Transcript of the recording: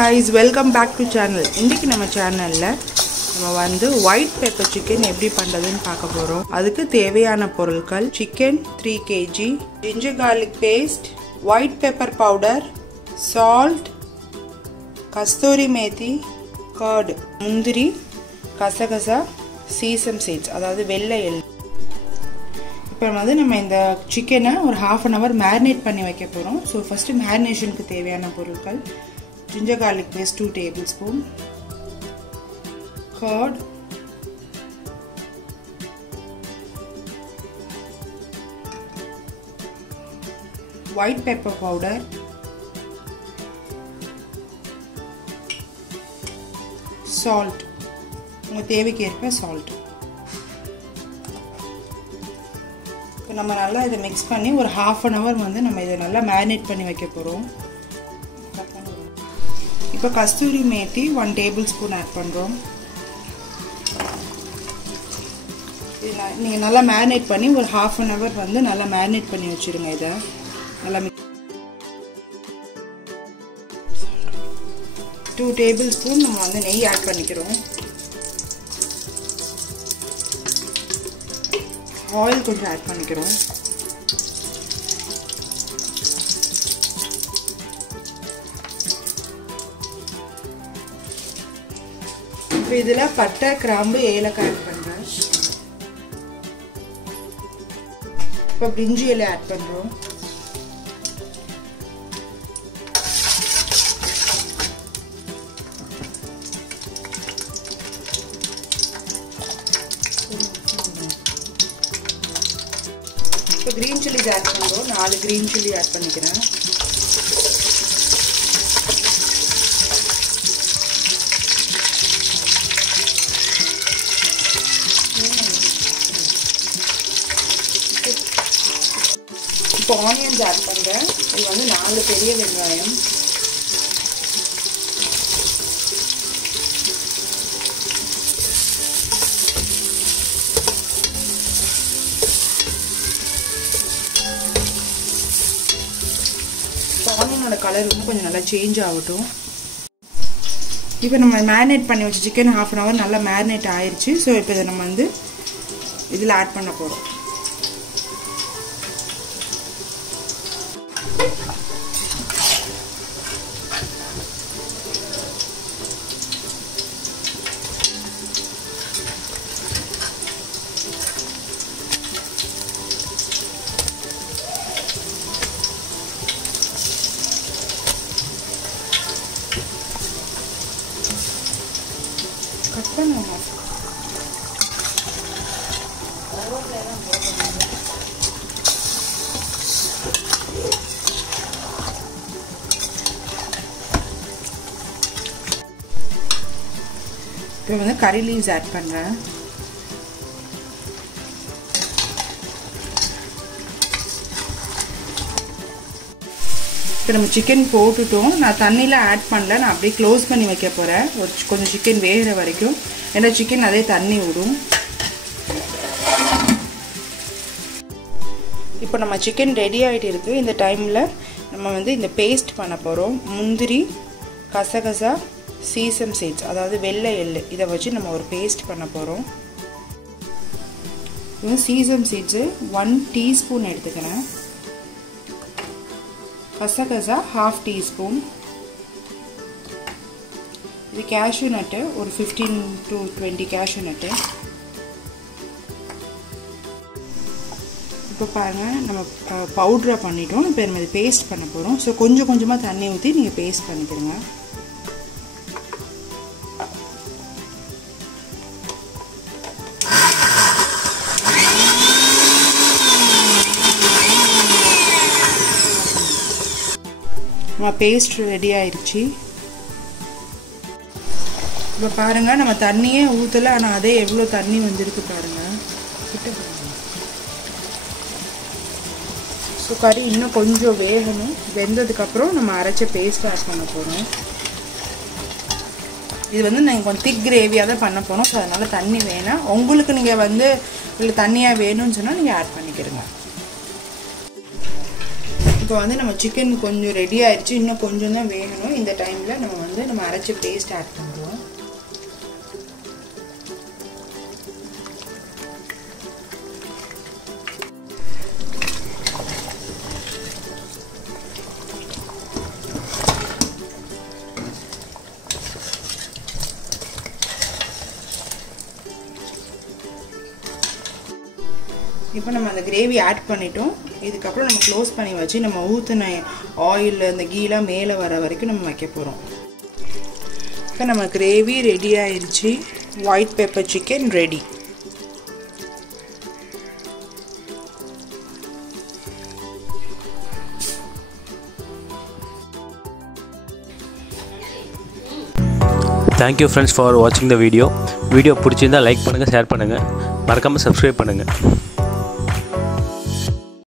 guys, welcome back to channel. இன்னைக்கு நம்ம சேனல்ல நம்ம வந்து white pepper chicken எப்படி பண்றதுன்னு பார்க்க போறோம். அதுக்கு தேவையான பொருட்கள் chicken 3 kg, ginger garlic paste, white pepper powder, salt, kasturi methi, curd, முந்திரி, கசகசா, sesame seeds அதாவது வெள்ளை எள்ளு. இப்போ வந்து நம்ம இந்த சிக்கனை ஒரு half an hour மேரினேட் பண்ணி வைக்க போறோம். ஸோ ஃபர்ஸ்ட் மேரினேஷனுக்கு தேவையான பொருட்கள் ginger garlic paste 2 tablespoon, curd, white pepper powder, salt, உங்க தேவைக்கு ஏற்ப salt. இப்போ நம்ம நல்லா இதை மிக்ஸ் பண்ணி ஒரு half an hour வந்து நம்ம இதை நல்லா மேரினேட் பண்ணி வைக்க போறோம். இப்போ கஸ்தூரி மேத்தி 1 tablespoon ஆட் பண்றோம். நீங்க நல்லா மேரினேட் பண்ணி ஒரு half an hour வந்து நல்லா மேரினேட் பண்ணி வச்சிருங்க. இத நல்லா 2 tablespoon நம்ம வந்து நெய் ஆட் பண்ணிக்கிறோம். ஆயில் கொஞ்சம் ஆட் பண்ணிக்கிறோம். இப்போ இதுல பட்டை, கிராம்பு, ஏலக்காய் ஆட் பண்றேன். இப்போ பிரிஞ்சி இலை ஆட் பண்றோம். இப்போ கிரீன் சில்லிஸ் ஆட் பண்றோம். 4 கிரீன் சில்லி ஆட் பண்ணிக்கிறேன். இப்போ ஆனியன்ஸ் ஆட் பண்றேன். இது வந்து 4 பெரிய வெங்காயம். ஆனியனோட கலர் கொஞ்சம் நல்லா சேஞ்ச் ஆகட்டும். இப்போ நம்ம மேரினேட் பண்ணி வச்ச சிக்கன் half an hour நல்லா மேரினேட் ஆயிடுச்சு. ஸோ இப்போ இதை நம்ம வந்து இதில் ஆட் பண்ண போகிறோம். கட் பண்ணுங்க. இப்போ வந்து கறி லீவ்ஸ் ஆட் பண்றேன். இப்போ நம்ம சிக்கன் போட்டுட்டோம். நான் தண்ணியில் ஆட் பண்ணல, நான் அப்படியே க்ளோஸ் பண்ணி வைக்க போகிறேன் கொஞ்சம் சிக்கன் வேகிற வரைக்கும். ஏன்னா சிக்கன் அதே தண்ணி விடும். இப்போ நம்ம சிக்கன் ரெடி ஆகிட்டு இருக்கு. இந்த டைமில் நம்ம வந்து இந்த பேஸ்ட் பண்ண போகிறோம். முந்திரி, கசகசா, சீசம் சீட்ஸ் அதாவது வெள்ளை எள்ளு இதை வச்சு நம்ம ஒரு பேஸ்ட் பண்ண போகிறோம். சீசம் சீட்ஸு 1 teaspoon எடுத்துக்கிறேன். கசகசா 1/2 teaspoon. இது கேஷ்யூ நட்டு ஒரு 15 to 20 கேஷ்யூ நட்டு. இப்போ பாருங்கள் நம்ம பவுடரை பண்ணிட்டோம். இப்போ நம்ம இது பேஸ்ட் பண்ண போகிறோம். ஸோ கொஞ்சம் கொஞ்சமாக தண்ணி ஊற்றி நீங்கள் பேஸ்ட் பண்ணிக்கிறங்க. நம்ம பேஸ்ட் ரெடி ஆயிடுச்சு. இப்போ பாருங்க நம்ம தண்ணியே ஊற்றலை, ஆனால் அதே எவ்வளோ தண்ணி வந்துருக்கு பாருங்க. ஸோ கறி இன்னும் கொஞ்சம் வேகணும். வெந்ததுக்கப்புறம் நம்ம அரைச்ச பேஸ்ட் ஆட் பண்ண போகிறோம். இது வந்து நாங்கள் கொஞ்சம் திக் கிரேவியாக தான் பண்ண போகிறோம். ஸோ அதனால் தண்ணி வேணாம். உங்களுக்கு நீங்கள் வந்து இல்லை தண்ணியாக வேணும்னு சொன்னால் நீங்கள் ஆட் பண்ணிக்கிறங்க. இப்போ வந்து நம்ம சிக்கன் கொஞ்சம் ரெடி ஆயிடுச்சு, இன்னும் கொஞ்சம் தான் வேகணும். இந்த டைமில் நம்ம வந்து நம்ம அரைச்ச பேஸ்ட் ஆட் பண்ணுறோம். இப்போ நம்ம அந்த கிரேவி ஆட் பண்ணிட்டோம். இதுக்கப்புறம் நம்ம க்ளோஸ் பண்ணி வச்சு நம்ம ஊற்றின ஆயில் அந்த கீலாம் மேலே வர வரைக்கும் நம்ம வைக்க போகிறோம். இப்போ நம்ம கிரேவி ரெடி ஆயிடுச்சு. White pepper chicken ready. Thank you friends for வாட்சிங் த வீடியோ பிடிச்சிருந்தால் லைக் பண்ணுங்கள், ஷேர் பண்ணுங்கள், மறக்காமல் சப்ஸ்கிரைப் பண்ணுங்கள்.